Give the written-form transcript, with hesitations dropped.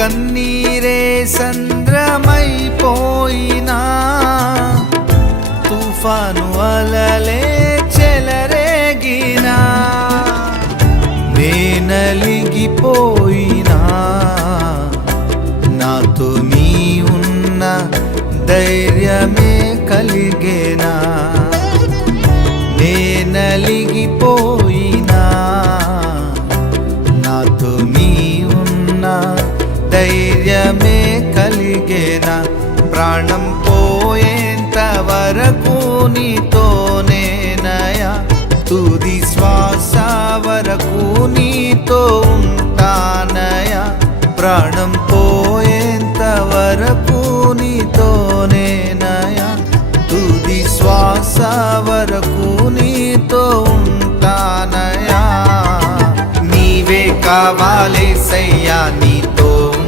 కన్నీరే సంద్రమైపోయినా, తుఫాను అలలే చెలరేగినా, నేనలిగిపోయినా, నాతో నీ ఉన్న ధైర్యమే కలిగేనా. నేనలిగిపోయినా, నాతో నీ ఉన్న ధైర్యమే కలిగేనా. ప్రాణం పోయేంత వరకు నీతోనేనయా, తుది శ్వాస వరకు నీతో ఉంటానయా. ప్రాణం పోయేంత వరకు నీతోనేనయా, తుది శ్వాస వరకు నీతో ఉంటానయా. నీవే కావాలేసయ్యా,